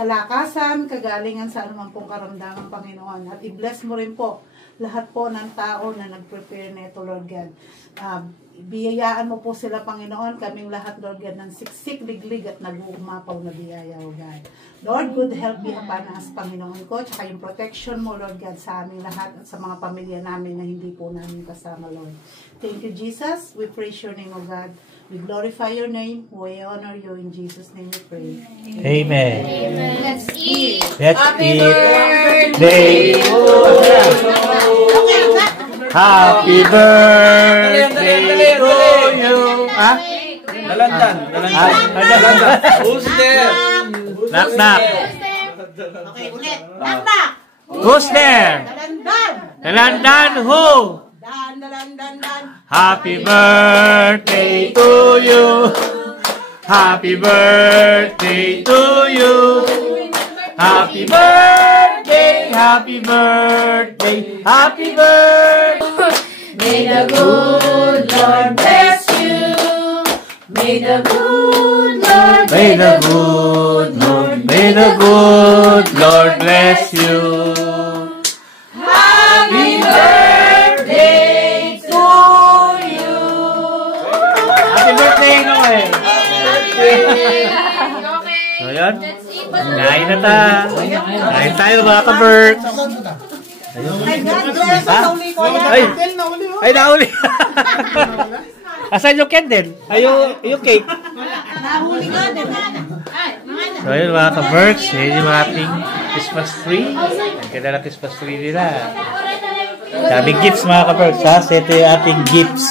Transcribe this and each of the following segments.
kalakasan, kagalingan sa anumang pong karamdaman, Panginoon. At i-bless mo rin po lahat po ng tao na nag-prepare na ito, Lord God. Biyayaan mo po sila, Panginoon, kaming lahat, Lord God, ng siksik, liglig at nag-uumapaw na biyaya, O God. Lord, good health be upon us, Panginoon ko, tsaka yung protection mo, Lord God, sa aming lahat at sa mga pamilya namin na hindi po namin kasama, Lord. Thank you, Jesus. We praise your name, O God. We glorify your name. We honor you. In Jesus' name we pray. Amen. Let's eat. Let's eat. Birthday to you. Happy birthday to you. Ha? Dalandan. Who's there? Knock, knock. Okay, ulit. Knock. Who's there? Dalandan. Dalandan who? Dan. Happy birthday to you. Happy birthday to you. Happy birthday, happy birthday, happy birthday. May the good Lord bless you. May the good Lord, May the good Lord, may the good Lord bless you. happy birthday to you. Happy birthday ko eh. Happy birthday. Okay. So yan, Let's eat. kain na ta. Kain tayo mga ka-Berks. Ay, nauli. Asan yung candle? Ay, yung cake. So yun mga ka-Berks, yun yung ating Christmas tree. Ang ganda na Christmas tree nila. Daming gifts mga ka-Berks ha. So ito yung ating gifts.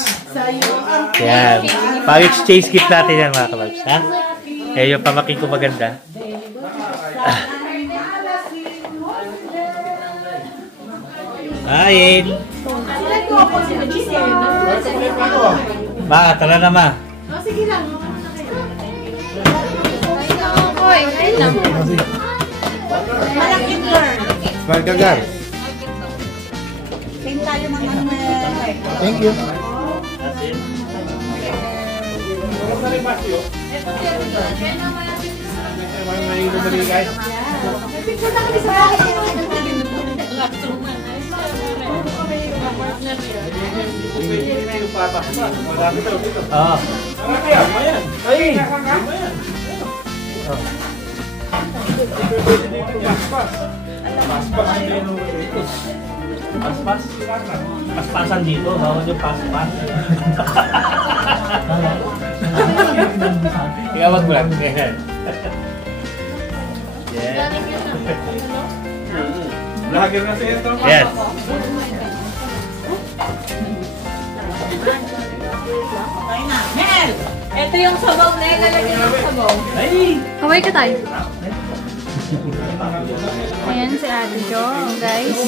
Yan. Pag-exchange gift natin yan mga ka-Berks ha. Kaya yung pamaking ko maganda. Kain. Ma, tala na ma. Sige lang. Oy, kain lang. Malakit girl. Margagar. Same tayo ng ano Thank you. Ah. Ay. Paspas. Paspasan dito, bawal yung paspas. Iawag mo lang. Yes. Lagi na siya ito. Yes. Mel! Ito yung sabaw na ilalagay ng sabaw. Ay. Kaway ka tayo. Ayan si Ate Jo, guys.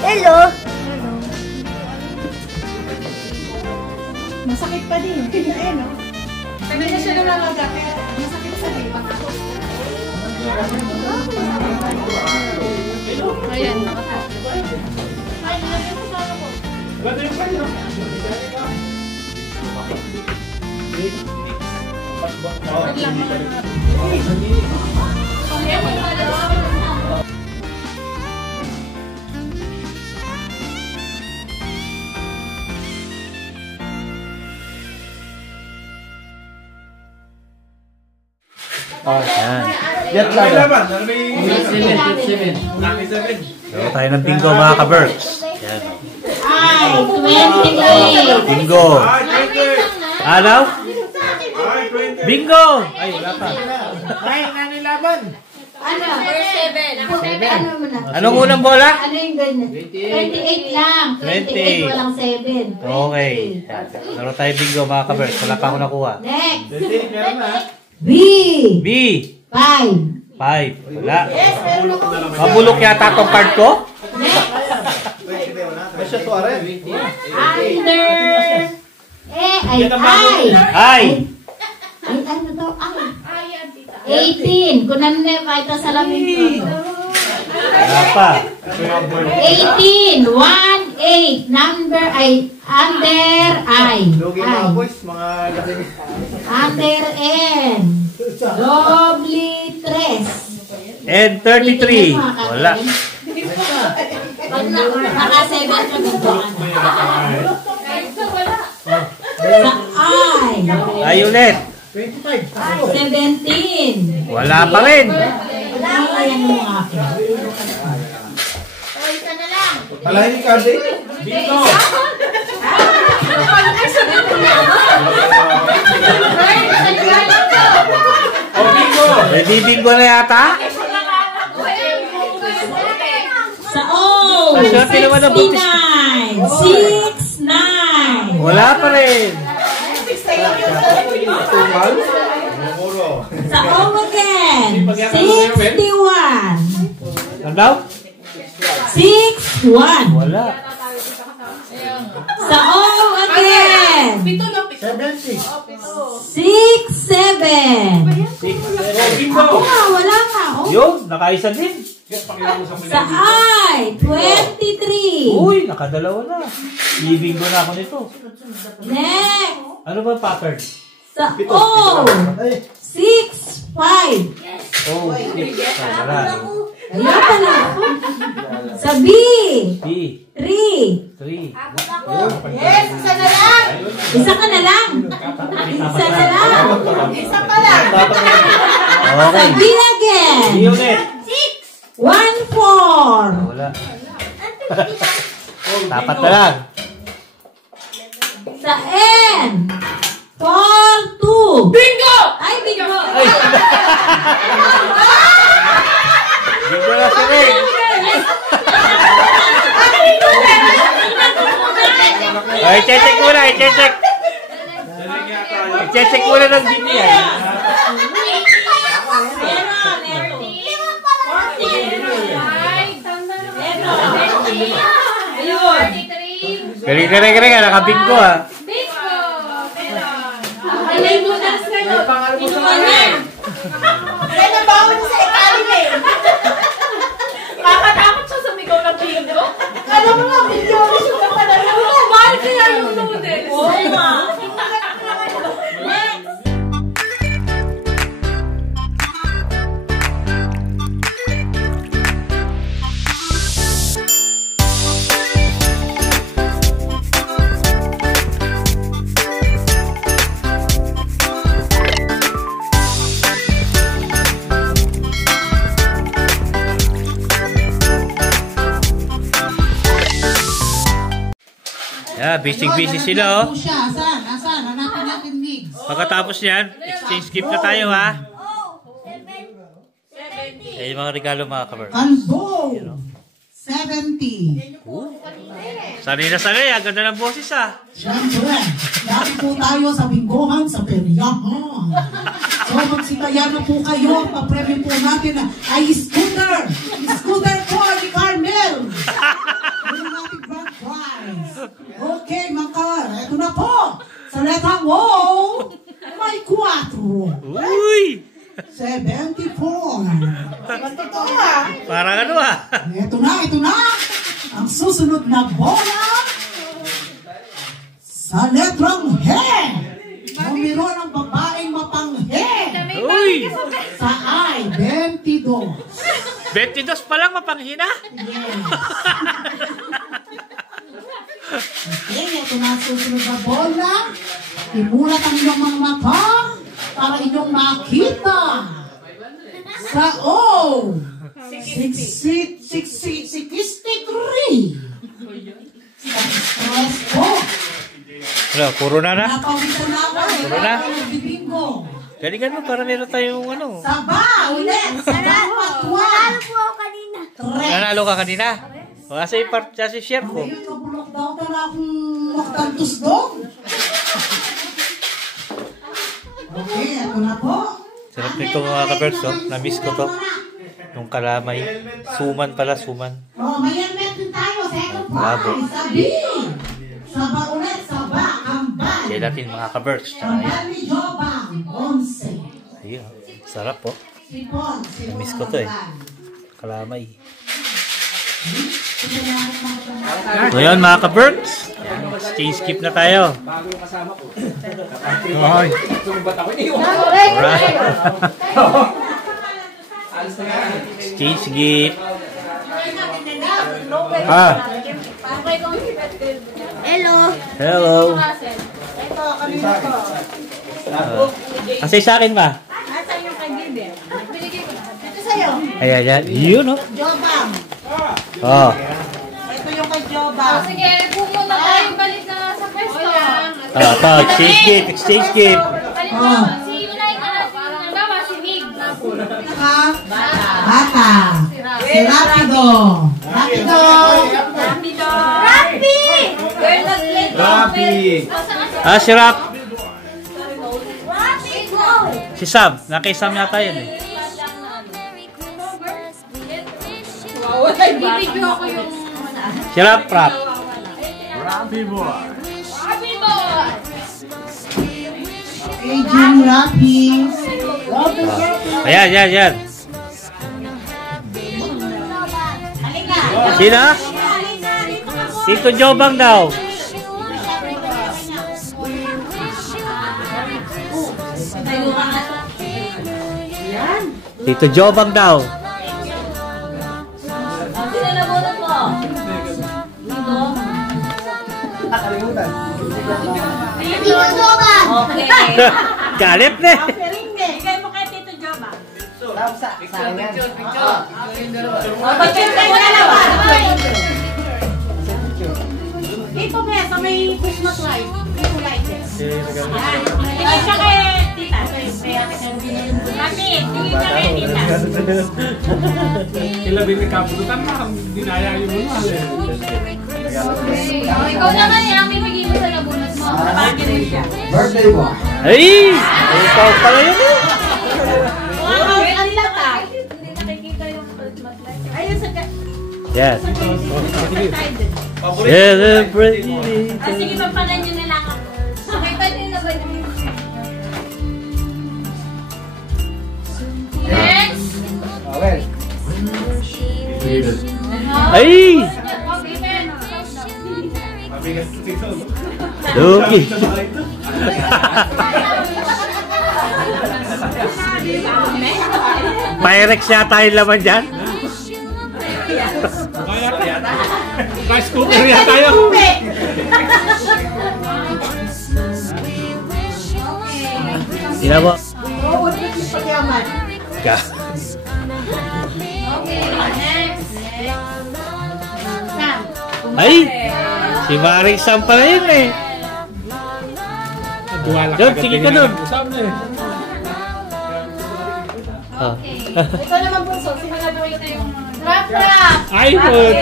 Hello! Masakit pa din. Ayun, no? Hindi na siya lumalaga. Masakit sa din. Ayan, nakatapos. Oh, yan. Yan laban. So, tayo ng bingo mga ka-Berks. Yan. Ay, 28! Bingo. Ano? Bingo! Ay, wala pa. Ay, nani laban. Ano? First 7. Ano mo na? Anong unang bola? Ano yung ganyan? 28 lang. 28, walang 7. Okay. Laro tayo bingo mga ka-Berks. Wala pa ako nakuha. Next! Meron na. B! B. 5. 5. Wala. Mabulok yata tong card ko? Masya tuwari. Under! Ay! Ay! Ay, ano to? Ay! 18. Kunan na pa ito sa lamin ko. Wala pa. 18. 1, 8. Number ay under I. Lugi mga boys, mga lasing. Under N. Doble 3. And 33. Wala. Naka 7 ka dito. Sa I. Ay, ulit. 17. Wala pa rin. Wala yan mo akin. Alahin ni Cardi? Dito. Oh, bingo. Bingo na yata? Sa O. Ang swerte naman ang buntis. 69. Wala pa rin. Tumal. Muro. Sa O again. 61. Ano daw? 61. Wala. Sa O again. 70. 67. Bingo. Wala nga. Oh. Yun, nakaisa din. Sa I. 23. Uy, nakadalawa na. Ibingo na ako nito. Next. Ano ba pattern? Sa O. 6, 5. Oh, 6. Wala. Ayan pala ako. Sa B. B. 3. 3. Yes, isa na lang. Isa ka na lang. Isa na lang. Isa pa lang. Sa Okay. B again. B ulit. 1, 4. Wala. Dapat na lang. Sa N. 4, 2. Bingo! Ay, bingo. Bingo na si Ray. Ay, check muna. I-check. I-check muna ng bingo yan. Galing. Nakabingo ah. Kaya nabawa niya sa ikalim eh. Kakatakot siya sa migaw ng bingo. Alam mo nga, milyones yung napanalo. Mahal kaya yung noodles. Oo nga. Yeah, busy sila oh. Asan? Hanapin natin mix. Pagkatapos yan, exchange gift na tayo ha. Eh, yung mga regalo mga kabar. Kalbo! 70. Sanay na sanay, ang ganda ng boses ha. Siyempre, dati po tayo sa binggohan sa peryahan. So magsikaya na po kayo, papremyo po natin ay scooter. Scooter po ni Carmel. Yung nating grand prize. Okay, Makar, eto na po. Sa letang O, may 4. Uy! 74. Totoo ah. Parang ano ah. Ito na. Ang susunod na bola sa letrang He. Numero ng babaeng mapanghe. Uy! Sa I, 22. 22 pa lang mapanghina. Yes. Okay, ito na ang susunod na bola. Imulat ang inyong mga mata para inyong makita. Sa O, 63. Sa stress po. Ano, puro na na? Napawisan na ako. Puro na? Nagbibingo. Galingan mo para meron tayong ano. Saba, ulit. Saba, patwa. Nanalo ka kanina? O, kasi share ko. Ayun, nabulok daw tala akong magtantos doon. Okay, ito na po. Sarap nito mga ka-birds, oh. Na-miss ko to. Yung kalamay. Suman pala, suman. Oh, may helmet din tayo. Second Bravo. prize. Sabi. Saba ulit, saba. Ambal. Kaya natin mga ka-birds. Ambal ni Jobang. 11. Ayun, sarap po. Sipon. Na-miss ko to eh. Kalamay. Ngayon mga ka-Berks, exchange gift na tayo. Alright. Exchange gift. Hello. Hello. Kasi sa akin ba? Ayan, ayan. Yun, no? Jobang. Oh. Ito yung kay Jobang. Sige, pumunta tayo balik na sa pwesto. Ito, exchange gift, exchange gift. Balik na. Si Unay ka na. Ang gawa, si Mig. Bata. Si Rapido. Rapido. Rapi! Girl, nag-let Rapi! Ah, si Rap. Rapi, go! Si Sam. Nakisam yata yun eh. Bibidyo ako yung... Si Rap, Rap. Rapi boy! Rapi boy! Agent Rapi. Ayan, ayan, ayan. Sino? Tito Jobang daw. Tito Jobang daw. Sino nabunot mo? Tito Joban! Okay. Galit na eh. Bigay mo kay Tito Joban. Picture kayo na naman. Dito may sa may Christmas light. Dito light eh. Tingin siya kay Tita. Rapi, tingin siya kay Tita. Kila binikaputan na, dinaya yung mga. Ikaw naman eh, ang bibigay mo sa nabunot mo. Bakit siya? Birthday boy! Ay! Ikaw pala yun eh. Wow, ang lata. Hindi nakikita yung Christmas light. Ayun sa... Yan. Paborito. Celebrate. Sige, pampalan nyo na lang ako. Okay, pwede na ba yun? Next! Okay. Ay! Okay, Ben. Mabigas dito. Lugi. Pyrex yata yung laman dyan. Kaya scooter yata tayo. Sila mo. Ka. Okay, next. Sam. Ay! Si Maring Sam pala yun eh. Duwala Doon, sige ka doon. Oh. Ikaw naman po, so, sino na gawin na yung... Rap! Ay, Rapi boy!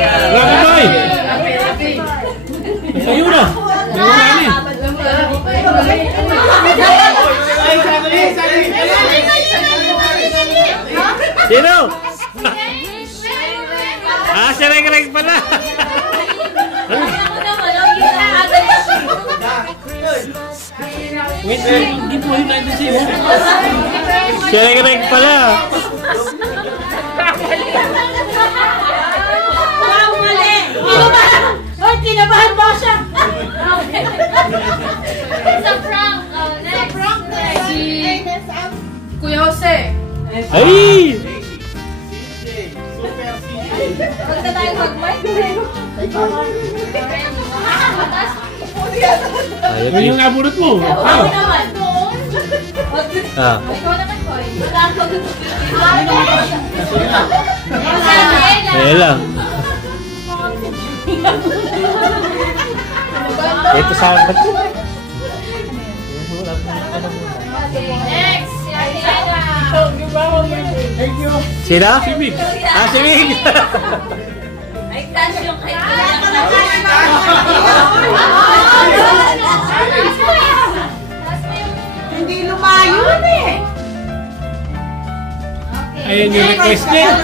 Tayo na! Sino? Ah, si Reng-Reng pala. Wait, hindi po yun natin siya. Si Reng-Reng pala. Wow, mali! Hoy, kinabahan mo siya! It's a prank! Next! Prank na! Si... Kuya Jose! Ay! Huwag na tayo mag-mic. Yun yung nabunot mo. Ako naman. Ah. Ikaw naman, Koy. Ayan lang. Ito sa akin. Next! Si Ate Eda. Thank you. Sino? Si Mig. Ah, si Mig. Ay, cash yung kay Hindi lumayo eh. Ayun yung request niya.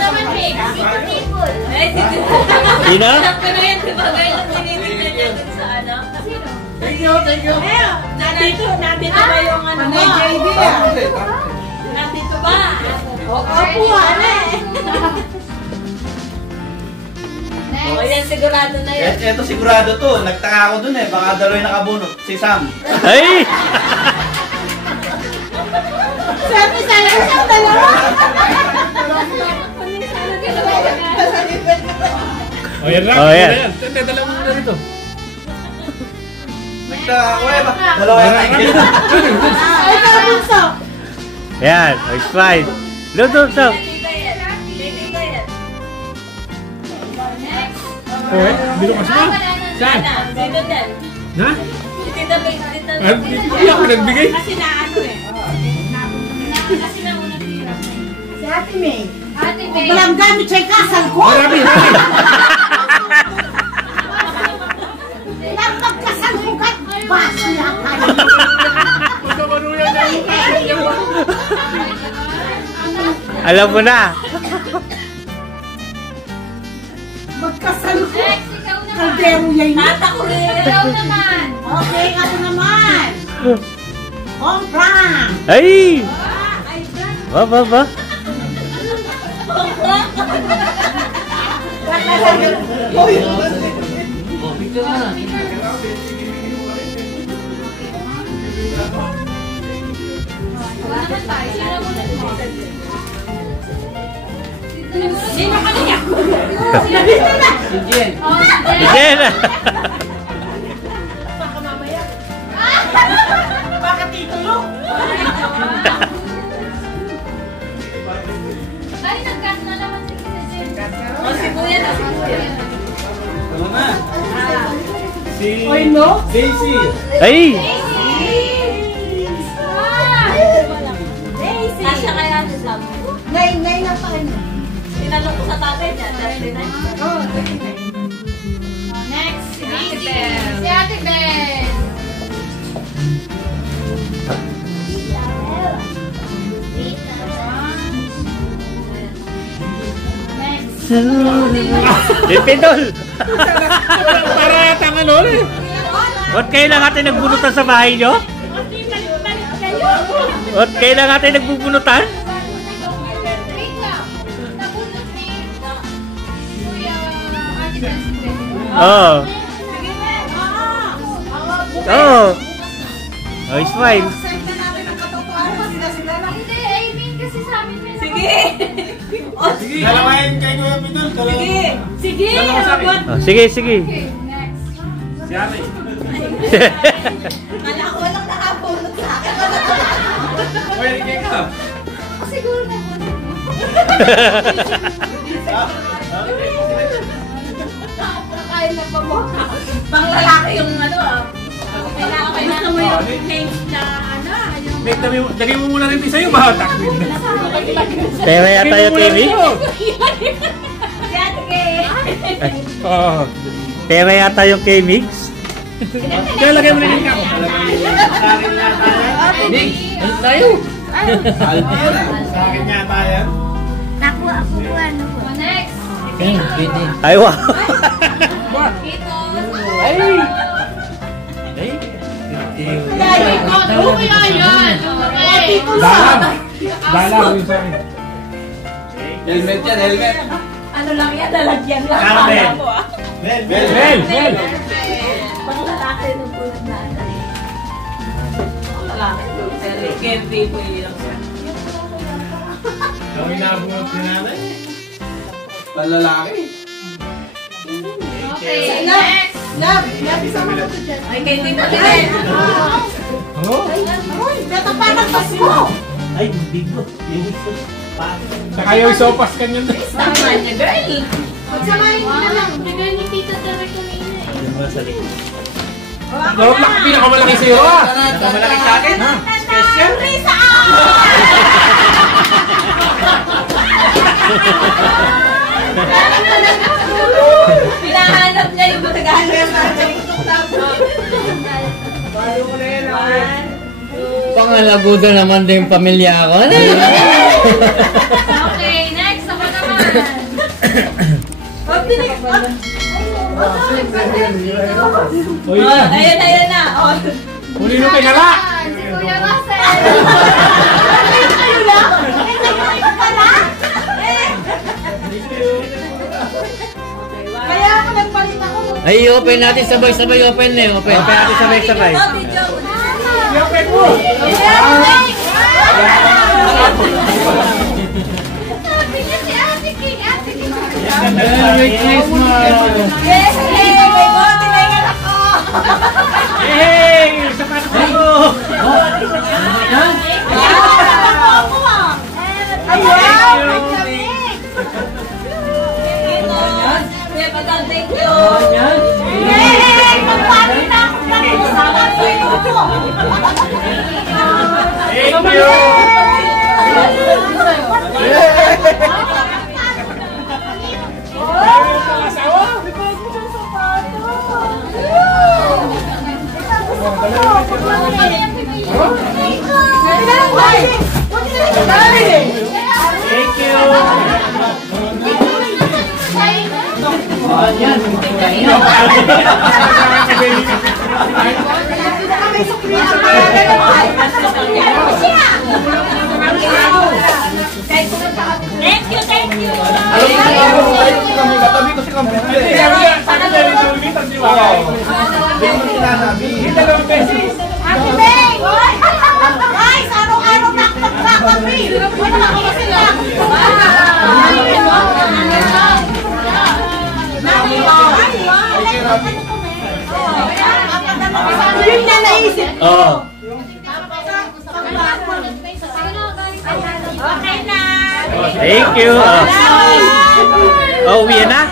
Sino? Pero yan, di ba, guys, ang tinitignan niya dun sa ano? Sino? Thank you, thank you. Nandito ba yung ano mo? Nandito ba? Opo, ano eh. Ayan, sigurado na yan. Ito sigurado to. Nagtaka ako dun eh. Baka dalawa yung nakabunot. Si Sam. Ay! Sabi sa'yo siyang dalawa. O yan lang. Oh, yan. Dala mo muna rito. Nagtaka ako eh. Dalawa yung nakikita. Ay, kabunso. Yan, it's fine. Look. Okay, dito kasi na. Saan? Dito din. Ha? Dito. Hindi ako nagbigay. Kasi naano eh. Kasi nauna hirap na eh. Si Ate May. Ate May. Walang gamit siya'y kasal ko. Marami. Nang magkasal ko ka, baso niya kayo. Magkamanuyan na. Alam mo na. Magkasal ko. Next, ikaw naman. Kaldero yan. Mata ko rin. Ikaw naman. Okay, ako naman. Hong Prang. Ay! Ba? Sino ka niya? Si Jen. Again! Bakit titulo? Ay, nag-cut na naman si Jen. O, si Kuya na, si Kuya. Ano na? Si Oy, no? Daisy. Ay! Daisy. Asya kaya ano sa mo? Nay na pa rin. Tinanong ko sa tatay niya, 39. Oh, Next, si Daisy. Si Ate Bel. Dipindol! Para yatang ano eh. Ba't kayo lang natin nagbunutan sa bahay nyo? Ba't kayo lang natin nagbubunutan? Oo. Oo. Oh, it's fine. Sige. Dalawain kay Kuya Pidol. Sige. Sige. Oh, sige. Si Ate. Kala ko walang nakapulot sa akin. Oy, rigay ka. Siguro na po. Kakain na pa mo. Pang lalaki yung ano ah. Kailangan mo yung names na ano. Make lagay mo muna rin sa'yo, bahatak din. Pero yata yung TV? Si Ate Kay. Oo. Pero yata yung K-Mix? Kaya lagay mo na rin ako. Nick, ano tayo? Alvira. Sa akin yata yan. Nakuha ako ano po. Next. Ay, wow! Dito. Ay! Dalang yung sa akin. Helmet yan, helmet. Ano lang yan, lalagyan lang. Carmen. Ako, ah. Mel! Pang lalaki ng pulot na ano. Pang lalaki. Pero candy po yun. Ang inaabot ni nanay. Palalaki. Okay, next. Love, isama ko to dyan. Ay, candy po din. Oo. Uy, natapanak pas mo. Ay, bigo. Saka yung isopas ka niyan. Tama niya, girl. Magsamahin mo na lang. Bigay ni Tita Tere kanina eh. Yung mga salita. Dapat lang pinakamalaki sa'yo ah. Malaki sa akin. Special. Risa! Pinahanap niya yung naghahanap sa akin. Pangalagudo naman din yung pamilya ko. Okay, next. Ako naman. Uy, Ayan na. Oh. huli nyo kay Hala. Si Kuya Russell. Kaya ako Ay, open natin sabay-sabay. Open na eh. Open. Open natin sabay-sabay. I-open mo! Merry Christmas! Hey! Sa paano mo? Thank you! Thank you! Thank you, thank you. Katabi ko si Kampit. Happy Day! Guys, araw-araw nakapag-rakot me. Wala na ako sila. Yun na naisip. Oo. Okay na. Thank you. Oh, uwian na?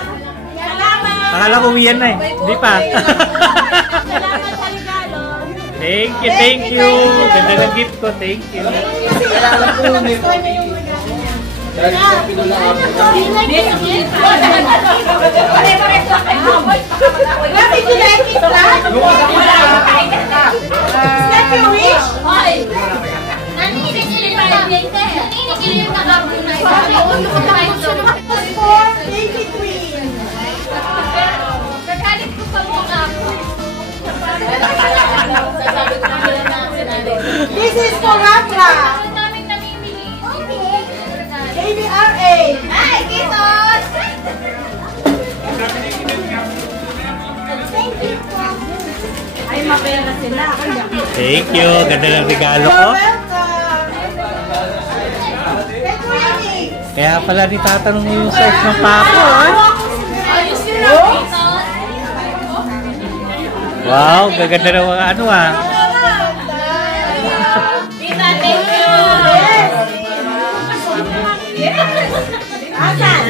Salamat. Akala ko uwian na eh. Hindi pa. Salamat sa regalo. Thank you, thank you. Ganda ng gift ko. Thank you. This is for Rapra. ABRA. Ay, kitos! Ay, mapera sila. Thank you. Ganda ng regalo ko. Kaya pala nitatanong mo yung size ng pako, eh. Ayos sila, kitos. Wow, gaganda ng mga ano, ah. Tita, thank you. Asan?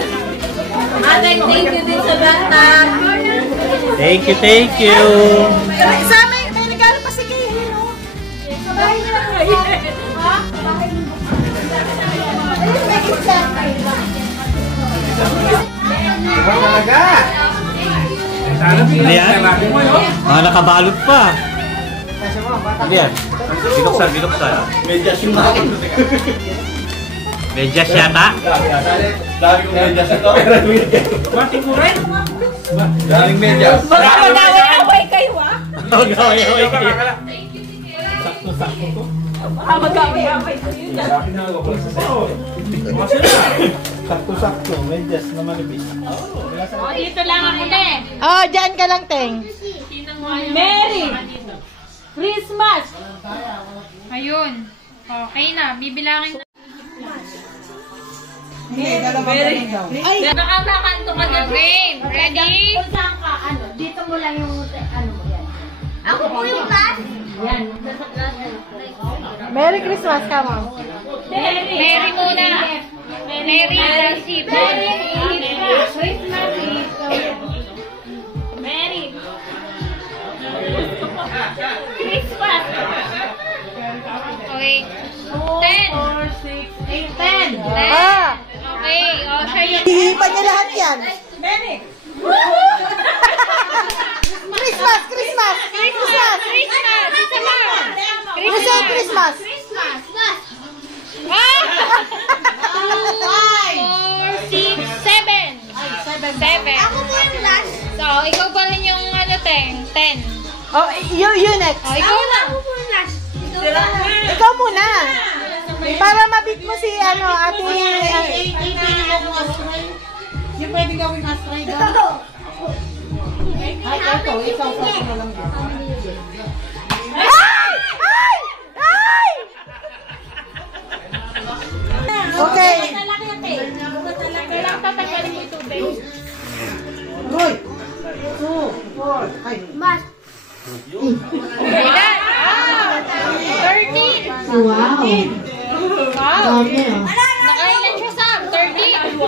Ate, thank you din sa bata. Thank you, thank you. Sa amin, may regalo pa si Kaylin, no? Sa bahay niya na kayo. Ha? Bahay niya. Ayun, may isa. Talaga! Ano yan? Mga nakabalot pa. Ano yan? Binuksan, binuksan. Medyas yung nakin. Medyas yata. Dami kong medyas ito. Mating mo rin? Daming medyas. Mag-away kayo, ha? Mag-away kayo. Sakto-sakto ko. Mag-away kayo. Sakto-sakto. Medyas na manipis. O, dito lang ako na eh. Oh, dyan ka lang, Teng. Merry Christmas! Ayun. Okay na. Bibilangin na. Ay, Baka makanto ka na, Rain. Ready? Kung saan ka, ano, dito mo lang yung, ano mo yan. Ako po yung class? Yan. Merry Christmas ka, ma'am. Mary muna. Mary. Merry Christmas Eve. Merry Christmas. Okay. 10. 10. Ah, Okay. O, siya yun. hihipan niya lahat yan. Christmas, Christmas, Christmas. Christmas. Isa lang. Christmas, Christmas. Ah! 2, 4, 6, 7. 7. Ako po yung last. So, ikaw pa rin yung ano, 10. Oh, you next. O, ikaw na. Ako po yung last. Ikaw muna. Para mabit mo si, ano, ate, pwede gawing astray doon. Ay, ito. Ikaw sa na lang doon. Okay. Kailangan tatanggalin mo yung tubig. Roy. 2, 4, ay. Mas. Kailan? 13. Wow. Wow. Nakailan siya, Sam? 13.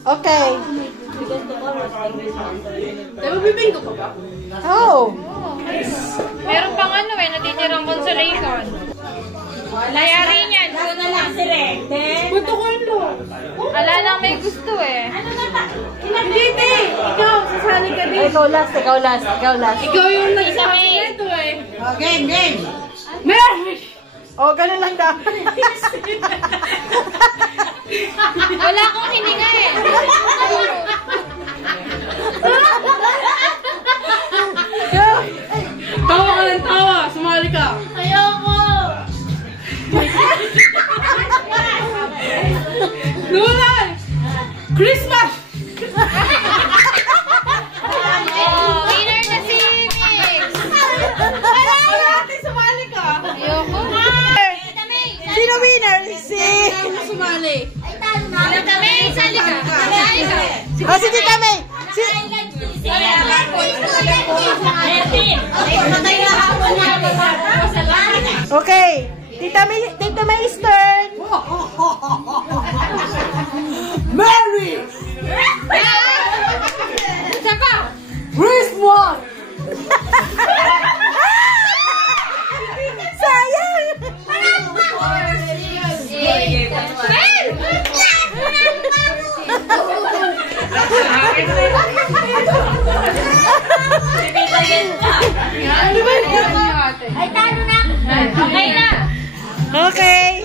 Okay. Diba bibinggo ka ba? Oh. Meron pang ano natitirang consolation. Layari niyan. Doon na lang si Rete. Punto ko yun mo. Ala lang may gusto eh. Ano na ba? Hindi, te. Ikaw, sasali ka din. Ikaw last. Ikaw yung nagsasabi nito eh. Oh, game. Mary! Oh, ganun lang daw. Wala akong hininga eh. Tawa ka ng tawa. Sumali ka. Ayoko. Nulan! Christmas! Oh, winner na si Mix. Ate, sumali ka. Ayoko. Sino winner? Sino sumali? Tita May, sali ka. Sali ka. Oh, si Tita May. Okay. Tita May is turn. Merry Isa pa. Christmas! Sayang! Ay, talo na. Okay na. Okay.